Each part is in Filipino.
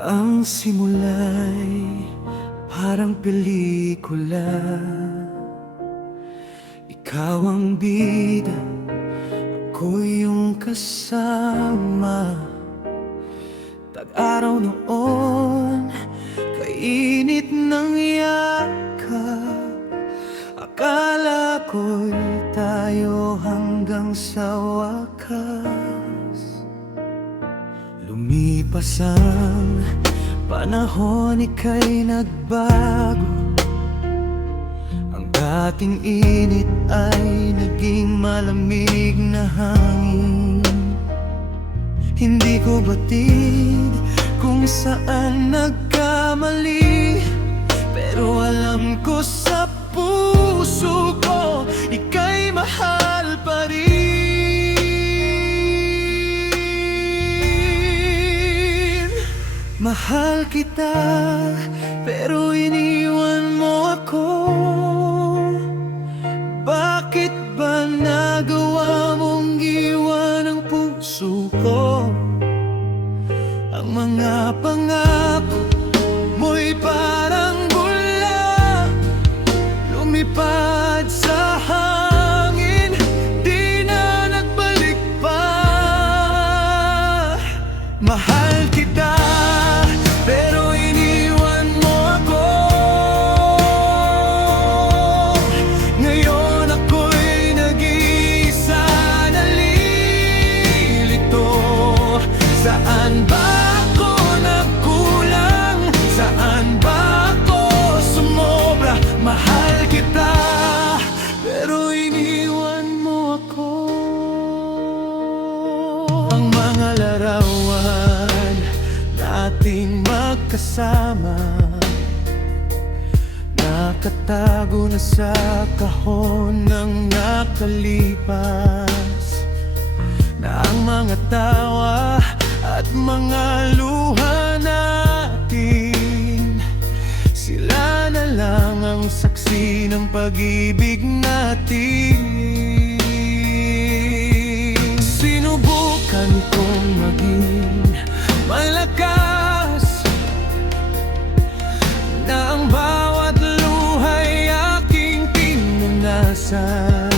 Ang simula'y parang pelikula. Ikaw ang bida, ako yung kasama. Tag-araw noon, kainit ng yakap. Akala ko'y tayo hanggang sa wakas. Lumipas ang panahon, ika'y nagbago. Ang dating init ay naging malamig na hangin. Hindi ko batid kung saan nagkamali, pero alam ko sa puso ko, ika'y mahal pa rin. Mahal kita, pero iniwan mo ako. Bakit ba nagawa mong iwan ang puso ko? Ang mga pangako mo'y parang bula, lumipad sa hangin, di na nagbalik pa. Mahal kita, pero iniwan mo ako. Ngayon ako'y nag-iisa, nalilito. Saan ba ako nagkulang? Saan ba ako sumobra? Mahal kita, pero iniwan mo ako. Ang mga larawan nating magkasama, nakatago na sa kahon ng nakalipas. Na ang mga tawa at mga luha natin, sila na lang ang saksi ng pag-ibig natin. Sinubukan kong maging malakas, na ang bawat luha'y aking pinunasan,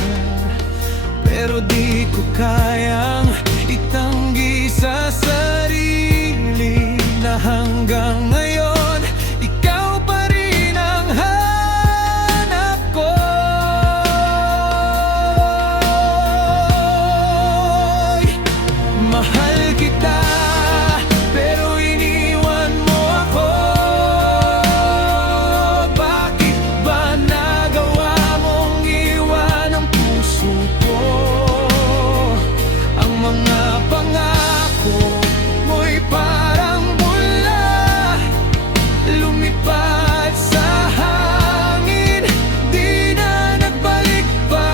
pero di ko kayang itanggi sa sarili na hanggang ngayon ikaw pa rin ang hanap ko. Mahal kita, pero iniwan mo ako. Bakit ba nagawa mong iwan ang puso ko? Ang mga pangako mo'y parang bula, lumipad sa hangin, di na nagbalik pa.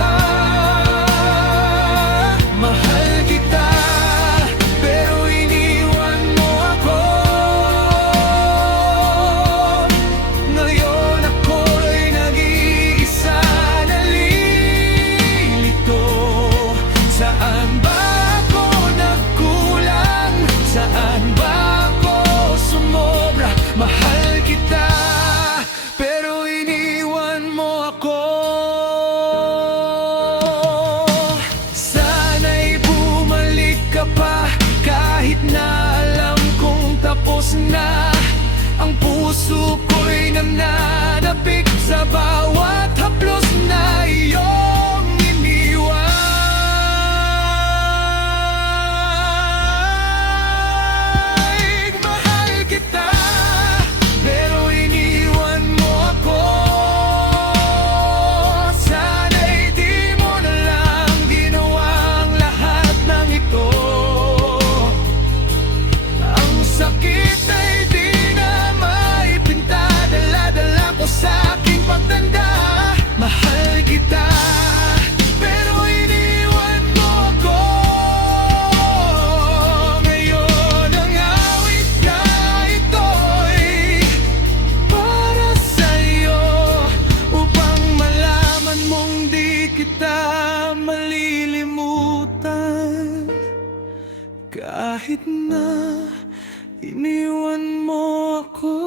Mahal kita, pero iniwan mo ako. Ngayon ako'y nag-iisa, nalilito. Saan ba ako nagkulang? Saan ba ako sumobra? Mahal kita, pero iniwan mo ako. Sana'y bumalik ka pa, kahit na alam kong tapos na. Ang puso ko'y nananapik sa bawat haplos na iyong iniwan. Mahal kita, pero iniwan mo ako. Sana'y di mo na lang ginawang lahat ng ito. Ang sakit ay di na maipinta, dala-dala ko sa aking pagtanda. Mahal kita, pero iniwan mo ako. Ngayon ang awit na ito'y para sa'yo, upang malaman mong di kita malilimutan. Kahit na Iniwan mo ako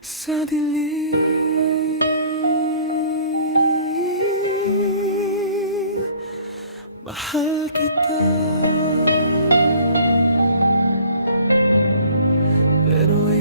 sa dilim. Mahal kita, pero